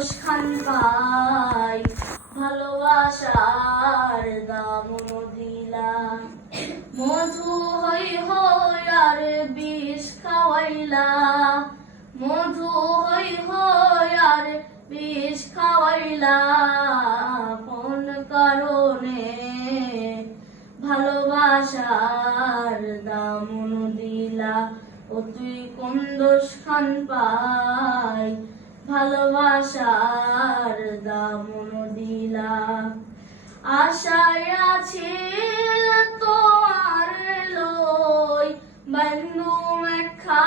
দোষ খান পাই, ভালোবাসার দামন দিলা। মধু হই হই আর বিষ খাওয়াইলা, মধু হই হই আর বিষ খাওয়াইলা। কোন কারণে ভালোবাসার দামন দিলা? ও তুই কোন দোষ খান পাই, ভালোবাসার দামন দিলা। আশায় আছিল তোমার লই, বন্ধু মেখা